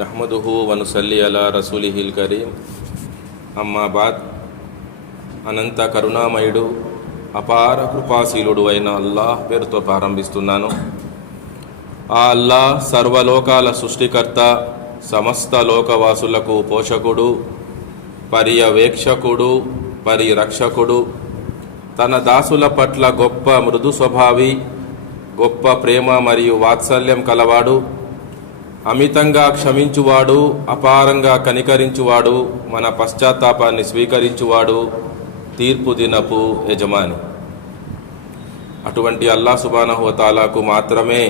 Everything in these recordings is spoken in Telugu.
నహ్మదుహు వనుసల్లి అలా రసూలిహిల్ కరీం. అమ్మాబాద్. అనంత కరుణామయుడు అపార కృపాశీలుడు అయిన అల్లాహ్ పేరుతో ప్రారంభిస్తున్నాను. ఆ అల్లాహ్ సర్వలోకాల సృష్టికర్త, సమస్త లోకవాసులకు పోషకుడు, పర్యవేక్షకుడు, పరిరక్షకుడు, తన దాసుల పట్ల గొప్ప మృదు స్వభావి, గొప్ప ప్రేమ మరియు వాత్సల్యం కలవాడు, అమితంగా క్షమించువాడు, అపారంగా కనికరించువాడు, మన పశ్చాత్తాపాన్ని స్వీకరించువాడు, తీర్పు దినపు యజమాని. అటువంటి అల్లాహ్ సుబ్హానహు వ తఆలాకు మాత్రమే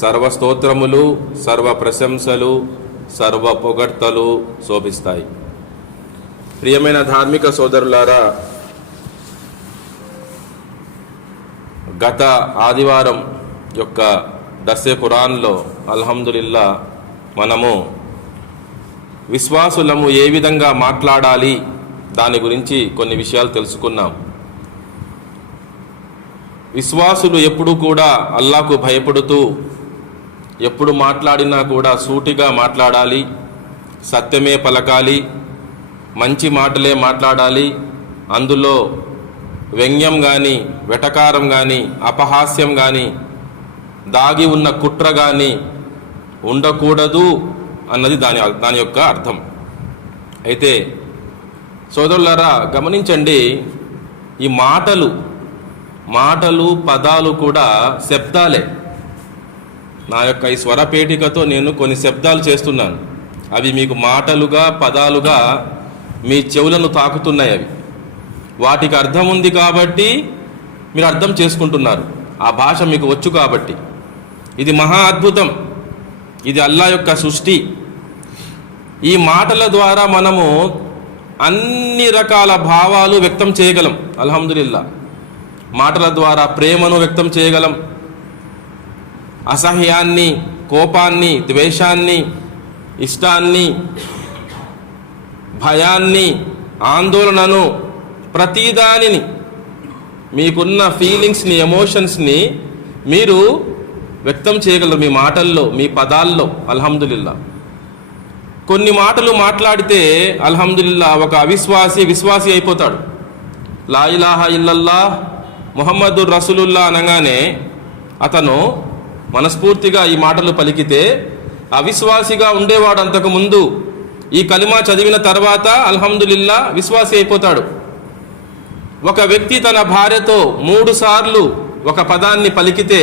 సర్వస్తోత్రములు, సర్వ ప్రశంసలు, సర్వ పొగడ్తలు శోభిస్తాయి. ప్రియమైన ధార్మిక సోదరులారా, గత ఆదివారం యొక్క దర్సే ఖురాన్లో అల్హమ్దులిల్లా మనము విశ్వాసులము ఏ విధంగా మాట్లాడాలి దాని గురించి కొన్ని విషయాలు తెలుసుకున్నాం. విశ్వాసులు ఎప్పుడు కూడా అల్లాహ్కు భయపడుతూ ఎప్పుడు మాట్లాడినా కూడా సూటిగా మాట్లాడాలి, సత్యమే పలకాలి, మంచి మాటలే మాట్లాడాలి. అందులో వ్యంగ్యం కానీ, వెటకారం కానీ, అపహాస్యం కానీ, దాగి ఉన్న కుట్ర కానీ ఉండకూడదు అన్నది దాని యొక్క అర్థం. అయితే సోదరులారా గమనించండి, ఈ మాటలు పదాలు కూడా శబ్దాలే. నా యొక్క ఈ స్వరపేటికతో నేను కొన్ని శబ్దాలు చేస్తున్నాను. అవి మీకు మాటలుగా, పదాలుగా మీ చెవులను తాకుతున్నాయి. అవి వాటికి అర్థం ఉంది కాబట్టి మీరు అర్థం చేసుకుంటున్నారు. ఆ భాష మీకు వచ్చు కాబట్టి. ఇది మహా అద్భుతం. ఇది అల్లాహ్ యొక్క సృష్టి. ఈ మాటల ద్వారా మనము అన్ని రకాల భావాలు వ్యక్తం చేయగలం. అల్హమ్దులిల్లా. మాటల ద్వారా ప్రేమను వ్యక్తం చేయగలం, అసహ్యాన్ని, కోపాన్ని, ద్వేషాన్ని, ఇష్టాన్ని, భయాన్ని, ఆందోళనను, ప్రతిదానిని, మీకున్న ఫీలింగ్స్ని, ఎమోషన్స్ని మీరు వ్యక్తం చేయగలరు మీ మాటల్లో, మీ పదాల్లో. అల్హమ్దులిల్లా. కొన్ని మాటలు మాట్లాడితే అల్హమ్దులిల్లా ఒక విశ్వాసి అయిపోతాడు. లా ఇలాహా ఇల్లల్లాహ్ ముహమ్మదుర్ రసూలుల్లాహ్ అనగానే అతను మనస్ఫూర్తిగా ఈ మాటలు పలికితే అవిశ్వాసిగా ఉండేవాడు అంతకుముందు ఈ కలిమా చదివిన తర్వాత అల్హమ్దులిల్లా విశ్వాసి అయిపోతాడు. ఒక వ్యక్తి తన భార్యతో 3 సార్లు ఒక పదాన్ని పలికితే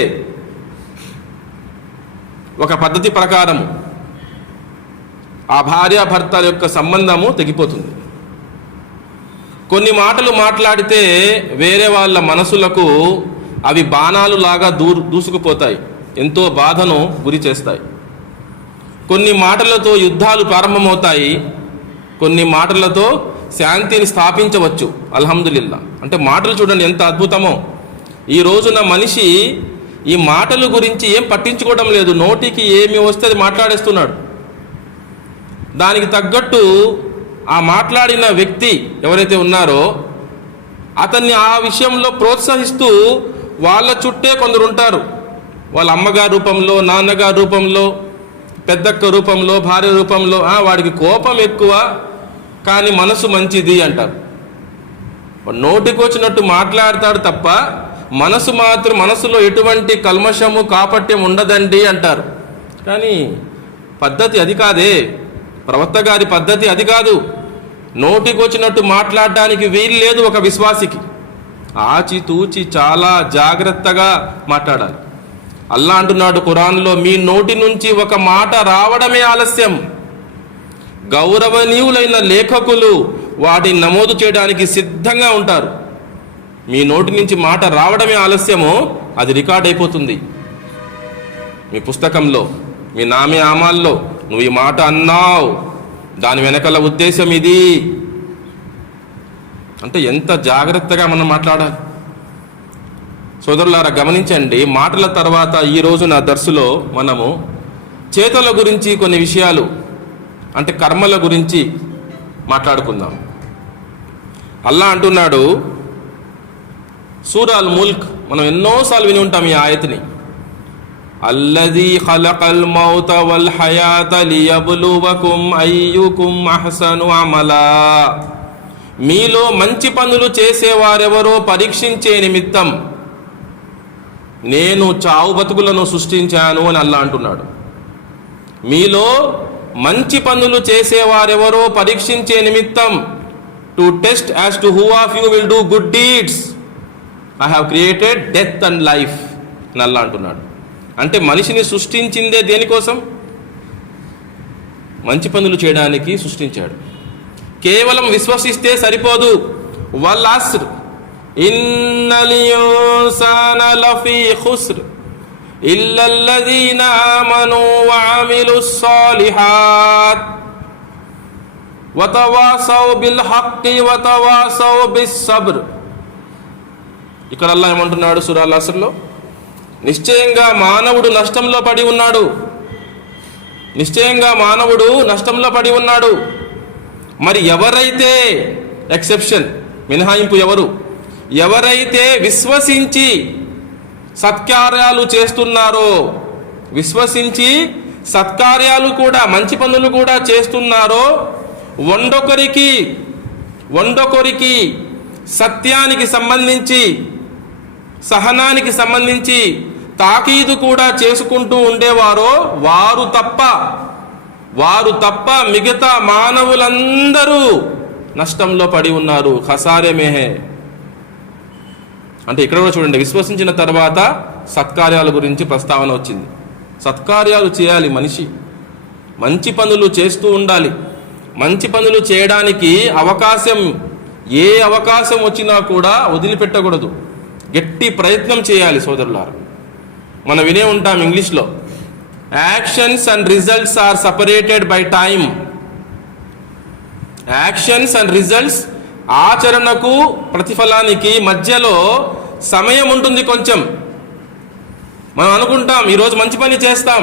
ఒక పద్ధతి ప్రకారం ఆ భార్యాభర్తల యొక్క సంబంధము తెగిపోతుంది. కొన్ని మాటలు మాట్లాడితే వేరే వాళ్ళ మనసులకు అవి బాణాలు లాగా దూసుకుపోతాయి, ఎంతో బాధను గురి చేస్తాయి. కొన్ని మాటలతో యుద్ధాలు ప్రారంభమవుతాయి, కొన్ని మాటలతో శాంతిని స్థాపించవచ్చు. అల్హమ్దులిల్లా. అంటే మాటలు చూడండి ఎంత అద్భుతమో. ఈ రోజున మనిషి ఈ మాటల గురించి ఏం పట్టించుకోవడం లేదు. నోటికి ఏమి వస్తే అది మాట్లాడేస్తున్నాడు. దానికి తగ్గట్టు ఆ మాట్లాడిన వ్యక్తి ఎవరైతే ఉన్నారో అతన్ని ఆ విషయంలో ప్రోత్సహిస్తూ వాళ్ళ చుట్టే కొందరు ఉంటారు. వాళ్ళ అమ్మగారి రూపంలో, నాన్నగారి రూపంలో, పెద్దక్క రూపంలో, భార్య రూపంలో. వాడికి కోపం ఎక్కువ కానీ మనసు మంచిది అంటారు. నోటికి వచ్చినట్టు మాట్లాడతాడు తప్ప మనసులో ఎటువంటి కల్మషము, కాపట్యం ఉండదండి అంటారు. కానీ పద్ధతి అది కాదే. ప్రవక్త గారి పద్ధతి అది కాదు. నోటికి వచ్చినట్టు మాట్లాడడానికి వీలు లేదు ఒక విశ్వాసికి. ఆచితూచి చాలా జాగ్రత్తగా మాట్లాడాలి. అల్లాహ్ అంటున్నాడు ఖురాన్లో, మీ నోటి నుంచి ఒక మాట రావడమే ఆలస్యం. గౌరవనీయులైన లేఖకులు వాటిని నమోదు చేయడానికి సిద్ధంగా ఉంటారు. మీ నోటి నుంచి మాట రావడమే ఆలస్యమో అది రికార్డ్ అయిపోతుంది మీ పుస్తకంలో, మీ నామే ఆమాల్లో. నువ్వు ఈ మాట అన్నావు, దాని వెనకాల ఉద్దేశం ఇది అంటే ఎంత జాగ్రత్తగా మనం మాట్లాడాలి. సోదరులారా గమనించండి. మాటల తర్వాత ఈ రోజు నా దర్సులో మనము చేతల గురించి కొన్ని విషయాలు అంటే కర్మల గురించి మాట్లాడుకుందాం. అల్లాహ్ అంటున్నాడు సూరా అల్ ముల్క్, మనం ఎన్నోసార్లు విని ఉంటాం ఈ ఆయతిని. అల్లదీ ఖలకల్ మౌత వల్ హయాత లియబ్లువకుం అయ్యుకుం అహ్సను అమలా. మీలో మంచి పనులు చేసేవారెవరో పరీక్షించే నిమిత్తం నేను చావు బతుకులను సృష్టించాను అని అల్లా అంటున్నాడు. మీలో మంచి పనులు చేసేవారెవరో పరీక్షించే నిమిత్తం, to test as to who of you will do good deeds, I have created death and life అని అల్లా అంటున్నాడు. అంటే మనిషిని సృష్టించిందే దేనికోసం? మంచి పనులు చేయడానికి సృష్టించాడు. కేవలం విశ్వసిస్తే సరిపోదు. వల్ అస్ర్ ఇన్నల్ ఇన్సాన లఫీ ఖుస్ర్ ఇల్లల్లదీన ఆమనూ వఅమిలుస్ సాలిహాత్ వతవాసౌ బిల్ హక్కీ వతవాసౌ బిస్ సబ్ర్. ఇక్కడ అల్లాహ్ ఏమంటున్నాడు సూరా అల్ అస్ర్లో? నిశ్చయంగా మానవుడు నష్టంలో పడి ఉన్నాడు. నిశ్చయంగా మానవుడు నష్టంలో పడి ఉన్నాడు. మరి ఎవరైతే, ఎక్సెప్షన్, మినహాయింపు, ఎవరైతే విశ్వసించి సత్కార్యాలు చేస్తున్నారో, విశ్వసించి సత్కార్యాలు కూడా, మంచి పనులు కూడా చేస్తున్నారో, వండొకరికి సత్యానికి సంబంధించి, సహనానికి సంబంధించి తాకీదు కూడా చేసుకుంటూ ఉండేవారో వారు తప్ప మిగతా మానవులందరూ నష్టంలో పడి ఉన్నారు. ఖసారే మేహే. అంటే ఇక్కడ కూడా చూడండి, విశ్వసించిన తర్వాత సత్కార్యాల గురించి ప్రస్తావన వచ్చింది. సత్కార్యాలు చేయాలి మనిషి, మంచి పనులు చేస్తూ ఉండాలి. మంచి పనులు చేయడానికి ఏ అవకాశం వచ్చినా కూడా వదిలిపెట్టకూడదు. గట్టి ప్రయత్నం చేయాలి సోదరులారా. మనం వినే ఉంటాం ఇంగ్లీష్లో, actions and results are separated by time. Actions and results, ఆచరణకు ప్రతిఫలానికి మధ్యలో సమయం ఉంటుంది కొంచెం. మనం అనుకుంటాం ఈరోజు మంచి పని చేస్తాం,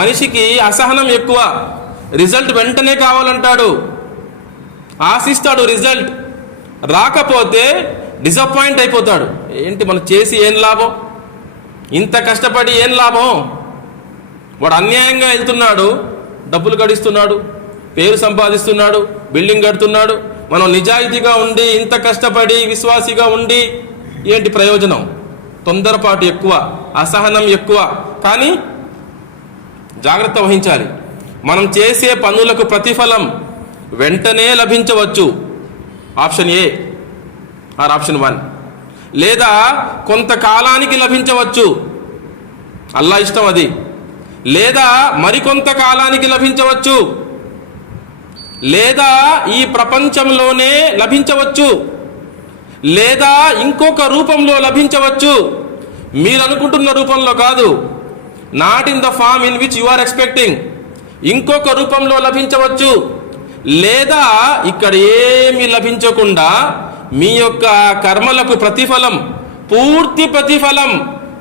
మనిషికి అసహనం ఎక్కువ, రిజల్ట్ వెంటనే కావాలంటాడు, ఆశిస్తాడు. రిజల్ట్ రాకపోతే డిసప్పాయింట్ అయిపోతాడు. ఏంటి మనం చేసి ఏం లాభం, ఇంత కష్టపడి ఏం లాభం? వాడు అన్యాయంగా వెళ్తున్నాడు, డబ్బులు గడిస్తున్నాడు, పేరు సంపాదిస్తున్నాడు, బిల్డింగ్ కడుతున్నాడు. మనం నిజాయితీగా ఉండి, ఇంత కష్టపడి విశ్వాసిగా ఉండి ఏంటి ప్రయోజనం? తొందరపాటు ఎక్కువ, అసహనం ఎక్కువ. కానీ జాగ్రత్త వహించాలి. మనం చేసే పనులకు ప్రతిఫలం వెంటనే లభించవచ్చు. Option A or option 1. లేదా కొంతకాలానికి లభించవచ్చు, అల్లా ఇష్టం అది. లేదా మరికొంత కాలానికి లభించవచ్చు, లేదా ఈ ప్రపంచంలోనే లభించవచ్చు, లేదా ఇంకొక రూపంలో లభించవచ్చు. మీరు అనుకుంటున్న రూపంలో కాదు, not in the form in which you are expecting. ఇంకొక రూపంలో లభించవచ్చు. లేదా ఇక్కడ ఏమీ లభించకుండా మీ యొక్క కర్మలకు ప్రతిఫలం, పూర్తి ప్రతిఫలం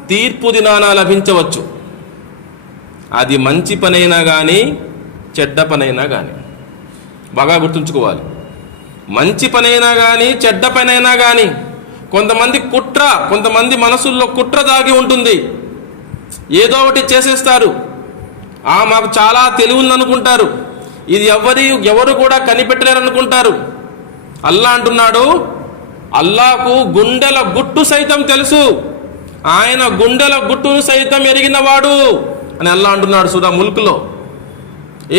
తీర్పు దినాన లభించవచ్చు. అది మంచి పనైనా కానీ చెడ్డ పనైనా కానీ బాగా గుర్తుంచుకోవాలి. మంచి పనైనా కానీ చెడ్డ పనైనా కానీ కొంతమంది మనసుల్లో కుట్ర దాగి ఉంటుంది. ఏదో ఒకటి చేసేస్తారు, మాకు చాలా తెలివి ఉందనుకుంటారు, ఇది ఎవరు కూడా కనిపెట్టలేరు అనుకుంటారు. అల్లా అంటున్నాడు, అల్లాకు గుండెల గుట్టు సైతం తెలుసు, ఆయన గుండెల గుట్టును సైతం ఎరిగినవాడు అని అల్లా అంటున్నాడు సూరా ముల్క్లో.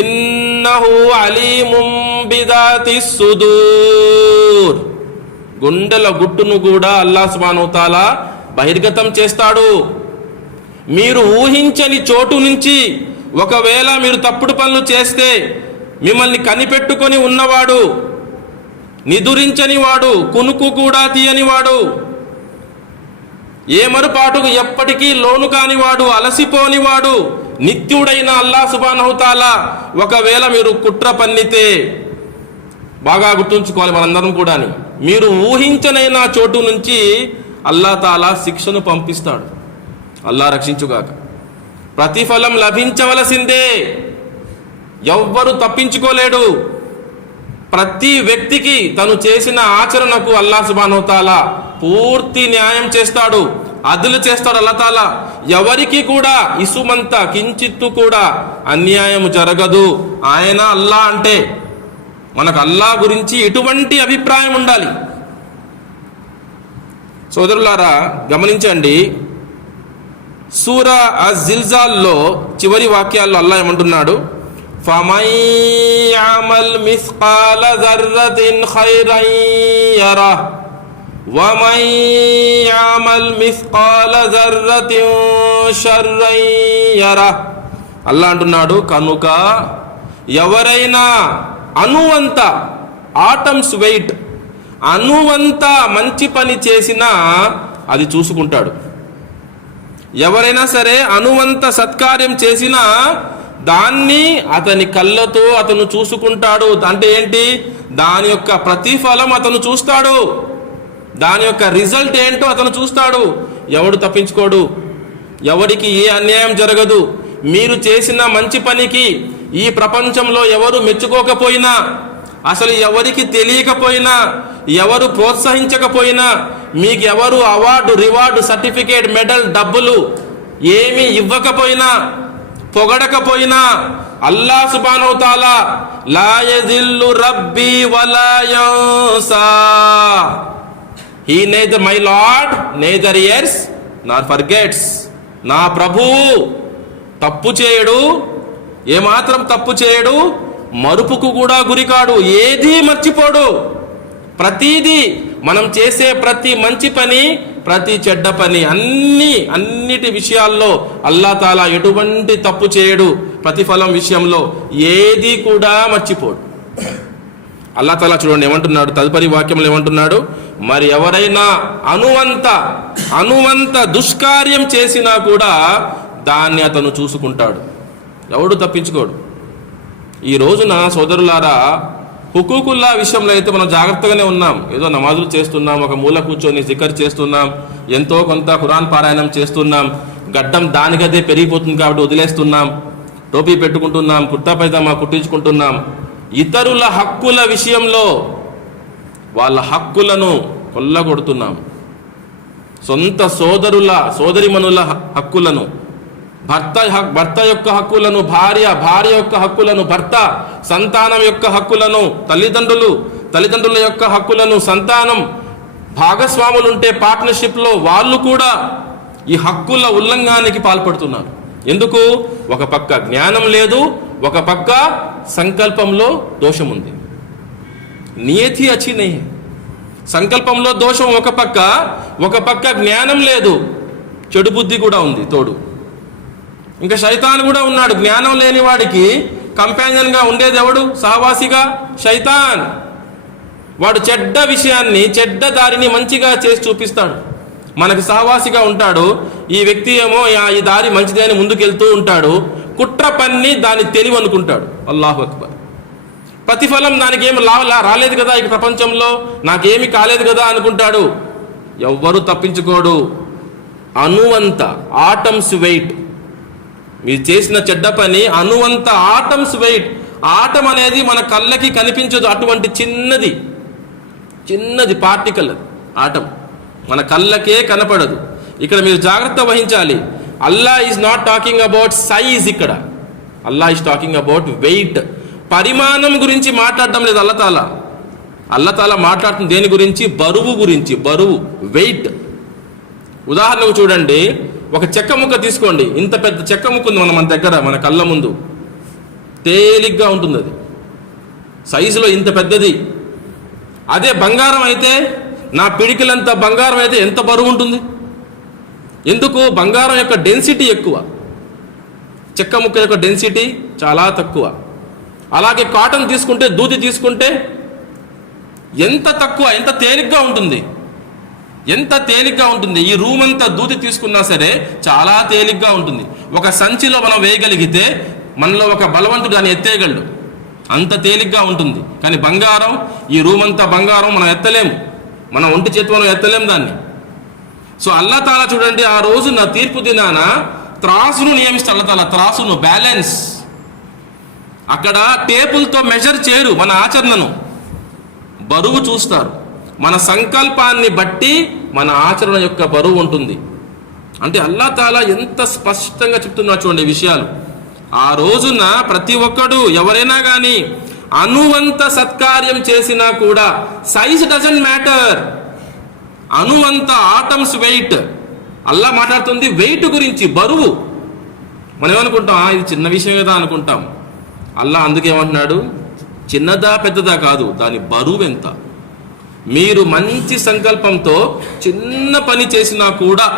ఇన్నహు అలీముం బిదాతిస్ సుదూర్. గుండెల గుట్టును కూడా అల్లాహ్ సుబ్హానహు తఆలా బహిర్గతం చేస్తాడు. మీరు ఊహించని చోటు నుంచి ఒకవేళ మీరు తప్పుడు పనులు చేస్తే మిమ్మల్ని కనిపెట్టుకొని ఉన్నవాడు, నిదురించని వాడు, కునుకు కూడా తీయనివాడు, ఏమరుపాటుకు ఎప్పటికీ లోను కానివాడు, అలసిపోనివాడు, నిత్యుడైన అల్లాహ్ సుబ్హానహు తఆలా ఒకవేళ మీరు కుట్ర పన్నితే, బాగా గుర్తుంచుకోవాలి మనందరం కూడా, మీరు ఊహించనైనా చోటు నుంచి అల్లాహ్ తాలా శిక్షను పంపిస్తాడు. అల్లాహ్ రక్షించుగాక. ప్రతిఫలం లభించవలసిందే, ఎవ్వరు తప్పించుకోలేడు. ప్రతి వ్యక్తికి తను చేసిన ఆచరణకు అల్లాహ్ సుబ్హానహు తఆలా పూర్తి న్యాయం చేస్తాడు, అదులు చేస్తాడు. అల్లాహ్ తాలా ఎవరికి కూడా ఇసుమంత కించిత్తు కూడా అన్యాయం జరగదు. ఆయన అల్లా అంటే మనకు అల్లా గురించి ఎటువంటి అభిప్రాయం ఉండాలి? సోదరులారా గమనించండి, సూరా అజ్-జిల్జాల్లో చివరి వాక్యాల్లో అల్లా ఏమంటున్నాడు? ఫమన్ యఅమల్ మిస్కాల జర్రతిన్ ఖైరన్ యరహ్ వమన్ యఅమల్ మిస్కాల జర్రతిన్ షర్రన్ యరహ్. అల్లా అంటున్నాడు, కనుక ఎవరైనా అణువంత ఆటమ్స్ వెయిట్ అణువంత మంచి పని చేసినా అది చూసుకుంటాడు. ఎవరైనా సరే అణువంత సత్కార్యం చేసినా దాన్ని అతని కళ్ళతో అతను చూసుకుంటాడు. అంటే ఏంటి? దాని యొక్క ప్రతిఫలం అతను చూస్తాడు, దాని యొక్క రిజల్ట్ ఏంటో అతను చూస్తాడు. ఎవడు తప్పించుకోడు, ఎవడికి ఏ అన్యాయం జరగదు. మీరు చేసిన మంచి పనికి ఈ ప్రపంచంలో ఎవరు మెచ్చుకోకపోయినా, అసలు ఎవరికి తెలియకపోయినా, ఎవరు ప్రోత్సహించకపోయినా, మీకు ఎవరు అవార్డు, రివార్డు, సర్టిఫికేట్, మెడల్, డబ్బులు ఏమీ ఇవ్వకపోయినా, పొగడకపోయినా, అల్లా సుబ్హానహు వ తఆలా లా యజిల్లు రబ్బీ వలా యన్సా, he neither my lord neither errs nor forgets. నా ప్రభువు తప్పు చేయడు, ఏమాత్రం తప్పు చేయడు, మరుపుకు కూడా గురికాడు, ఏదీ మర్చిపోడు. ప్రతిదీ మనం చేసే ప్రతి మంచి పని, ప్రతి చెడ్డ పని, అన్నిటి విషయాల్లో అల్లా తాలా ఎటువంటి తప్పు చేయడు. ప్రతిఫలం విషయంలో ఏది కూడా మర్చిపోడు. అల్లా తాలా చూడండి ఏమంటున్నాడు తదుపరి వాక్యంలో ఏమంటున్నాడు? మరి ఎవరైనా అణువంత దుష్కార్యం చేసినా కూడా దాన్ని అతను చూసుకుంటాడు, ఎవడు తప్పించుకోడు. ఈ రోజున సోదరులారా, హుకూకుల్లా విషయంలో అయితే మనం జాగ్రత్తగానే ఉన్నాం. ఏదో నమాజులు చేస్తున్నాం, ఒక మూల కూర్చొని జికర్ చేస్తున్నాం, ఎంతో కొంత ఖురాన్ పారాయణం చేస్తున్నాం, గడ్డం దానికదే పెరిగిపోతుంది కాబట్టి వదిలేస్తున్నాం, టోపీ పెట్టుకుంటున్నాం, కుర్తా పైజామా కుట్టించుకుంటున్నాం. ఇతరుల హక్కుల విషయంలో వాళ్ళ హక్కులను కొల్లగొడుతున్నాం. సొంత సోదరిమణుల హక్కులను, భర్త యొక్క హక్కులను భార్య యొక్క హక్కులను భర్త, సంతానం యొక్క హక్కులను తల్లిదండ్రుల యొక్క హక్కులను సంతానం, భాగస్వాములుంటే పార్ట్నర్షిప్లో వాళ్ళు కూడా ఈ హక్కుల ఉల్లంఘనానికి పాల్పడుతున్నారు. ఎందుకు? ఒక పక్క జ్ఞానం లేదు, ఒక పక్క సంకల్పంలో దోషం ఉంది. నియతి అచ్చి నహీ, సంకల్పంలో దోషం ఒక పక్క జ్ఞానం లేదు, చెడు బుద్ధి కూడా ఉంది తోడు. ఇంకా శైతాన్ కూడా ఉన్నాడు. జ్ఞానం లేని వాడికి కంపానియన్గా ఉండేది ఎవడు? సహవాసిగా శైతాన్. వాడు చెడ్డ విషయాన్ని, చెడ్డ దారిని మంచిగా చేసి చూపిస్తాడు, మనకు సహవాసిగా ఉంటాడు. ఈ వ్యక్తి ఏమో ఈ దారి మంచిదే అని ముందుకెళ్తూ ఉంటాడు, కుట్ర పన్ని దాన్ని తెలివి అనుకుంటాడు. అల్లాహు అక్బర్. ప్రతిఫలం దానికి ఏమి రాలేదు కదా, ఈ ప్రపంచంలో నాకేమి కాలేదు కదా అనుకుంటాడు. ఎవ్వరు తప్పించుకోడు. అణువంత ఆటమ్స్ వెయిట్, మీరు చేసిన చెడ్డ పని అణువంత ఆటమ్స్ వెయిట్. ఆటం అనేది మన కళ్ళకి కనిపించదు, అటువంటి చిన్నది పార్టికల్ ఆటం మన కళ్ళకే కనపడదు. ఇక్కడ మీరు జాగ్రత్త వహించాలి. Allah is not talking about size, ఇక్కడ Allah is talking about weight. పరిమాణం గురించి మాట్లాడడం లేదు అల్లా తాలా మాట్లాడుతుంది దేని గురించి? బరువు గురించి. బరువు, వెయిట్. ఉదాహరణకు చూడండి, ఒక చెక్క ముక్క తీసుకోండి. ఇంత పెద్ద చెక్క ముక్క ఉంది మన దగ్గర, మన కళ్ళ ముందు, తేలిగ్గా ఉంటుంది అది, సైజులో ఇంత పెద్దది. అదే బంగారం అయితే, నా పిడికిలంత బంగారం అయితే ఎంత బరువు ఉంటుంది? ఎందుకు? బంగారం యొక్క డెన్సిటీ ఎక్కువ, చెక్క ముక్క యొక్క డెన్సిటీ చాలా తక్కువ. అలాగే కాటన్ తీసుకుంటే, దూది తీసుకుంటే ఎంత తక్కువ, ఎంత తేలిగ్గా ఉంటుంది, ఎంత తేలిగ్గా ఉంటుంది. ఈ రూమ్ అంతా దూది తీసుకున్నా సరే చాలా తేలిగ్గా ఉంటుంది. ఒక సంచిలో మనం వేయగలిగితే మనలో ఒక బలవంతుడు దాన్ని ఎత్తేయగలడు, అంత తేలిగ్గా ఉంటుంది. కానీ బంగారం, ఈ రూమ్ అంతా బంగారం మనం ఎత్తలేము, మనం ఒంటి చేతి మనం ఎత్తలేము దాన్ని. సో అల్లా తాలా చూడండి, ఆ రోజు నా తీర్పు దినాన త్రాసును నియమిస్తే అల్లా తాలా, త్రాసును, బ్యాలెన్స్. అక్కడ టేపులతో మెజర్ చేయరు మన ఆచరణను, బరువు చూస్తారు. మన సంకల్పాన్ని బట్టి మన ఆచరణ యొక్క బరువు ఉంటుంది. అంటే అల్లాహ్ తాలా ఎంత స్పష్టంగా చెప్తున్నా చూడండి విషయాలు. ఆ రోజున ప్రతి ఒక్కడు ఎవరైనా కానీ అణువంత సత్కార్యం చేసినా కూడా సైజ్ డజంట్ మ్యాటర్. అణువంత ఆటమ్స్ వెయిట్, అల్లా మాట్లాడుతుంది వెయిట్ గురించి, బరువు. మనం ఏమనుకుంటాం, ఇది చిన్న విషయం కదా అనుకుంటాం. అల్లా అందుకేమంటున్నాడు, చిన్నదా పెద్దదా కాదు, దాని బరువు ఎంత. మీరు మంచి సంకల్పంతో చిన్న పని చేసినా కూడా,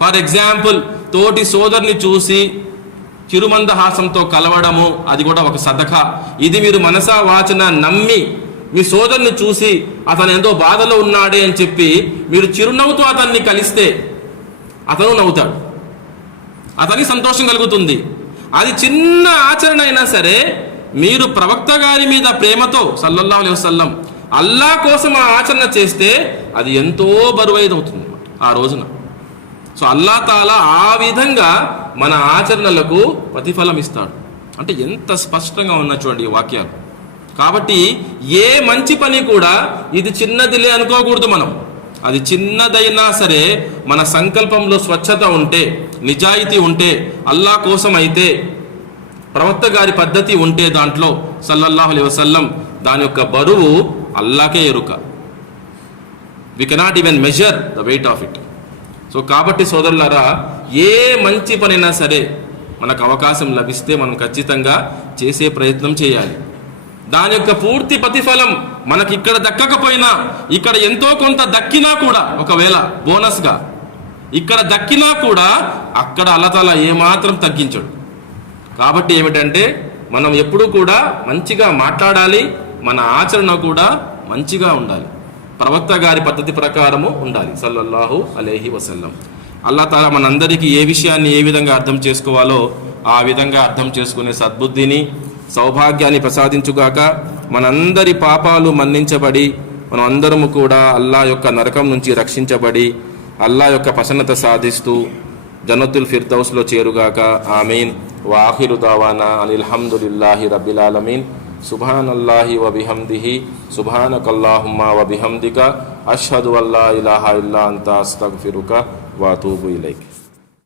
ఫర్ ఎగ్జాంపుల్ తోటి సోదరుని చూసి చిరుమందహాసంతో కలవడము, అది కూడా ఒక సదకా. ఇది మీరు మనసా వాచన నమ్మి మీ సోదరుని చూసి అతను ఎంతో బాధలో ఉన్నాడే అని చెప్పి మీరు చిరునవ్వుతో అతన్ని కలిస్తే అతను నవ్వుతాడు, అతనికి సంతోషం కలుగుతుంది. అది చిన్న ఆచరణ అయినా సరే మీరు ప్రవక్త గారి మీద ప్రేమతో సల్లల్లాహు అలైహి వసల్లం అల్లా కోసం ఆ ఆచరణ చేస్తే అది ఎంతో బరువైదవుతుంది ఆ రోజున. సో అల్లా తాలా ఆ విధంగా మన ఆచరణలకు ప్రతిఫలం ఇస్తాడు. అంటే ఎంత స్పష్టంగా ఉన్న చూడండి ఈ వాక్యాలు. కాబట్టి ఏ మంచి పని కూడా ఇది చిన్నదిలే అనుకోకూడదు మనం. అది చిన్నదైనా సరే మన సంకల్పంలో స్వచ్ఛత ఉంటే, నిజాయితీ ఉంటే, అల్లా కోసం అయితే, ప్రవక్త గారి పద్ధతి ఉంటే దాంట్లో సల్లల్లాహు అలైహి వసల్లం, దాని యొక్క బరువు అల్లాకే ఎరుక. We cannot even measure the weight of it. So కాబట్టి సోదరులారా, ఏ మంచి పనైనా సరే మనకు అవకాశం లభిస్తే మనం ఖచ్చితంగా చేసే ప్రయత్నం చేయాలి. దాని యొక్క పూర్తి ప్రతిఫలం మనకి ఇక్కడ దక్కకపోయినా, ఇక్కడ ఎంతో కొంత దక్కినా కూడా, ఒకవేళ బోనస్గా ఇక్కడ దక్కినా కూడా అక్కడ అల్లాహ్ తాలా ఏమాత్రం తగ్గించడు. కాబట్టి ఏమిటంటే మనం ఎప్పుడూ కూడా మంచిగా మాట్లాడాలి, మన ఆచరణ కూడా మంచిగా ఉండాలి, ప్రవక్త గారి పద్ధతి ప్రకారము ఉండాలి సల్లల్లాహు అలైహి వసల్లం. అల్లాహ్ తాలా మనందరికీ ఏ విషయాన్ని ఏ విధంగా అర్థం చేసుకోవాలో ఆ విధంగా అర్థం చేసుకునే సద్బుద్ధిని, సౌభాగ్యాన్ని ప్రసాదించుగాక. మనందరి పాపాలు మన్నించబడి మనం అందరము కూడా అల్లాహ్ యొక్క నరకం నుంచి రక్షించబడి అల్లాహ్ యొక్క ప్రసన్నత సాధిస్తూ జన్నతుల్ ఫిర్దౌస్లో చేరుగాక. ఆమీన్. వా ఆఖిరు దావానా అనిల్ హమ్దులిల్లాహి రబ్బిల్ ఆలమీన్. సుబ్హానల్లాహి వ బిహమ్దిహి సుబ్హానకల్లాహుమ్మా వ బిహమ్దిక అష్హదు అల్లా ఇలాహా ఇల్లా అంతా అస్తగ్ఫిరుక వ అతూబు ఇలైక్.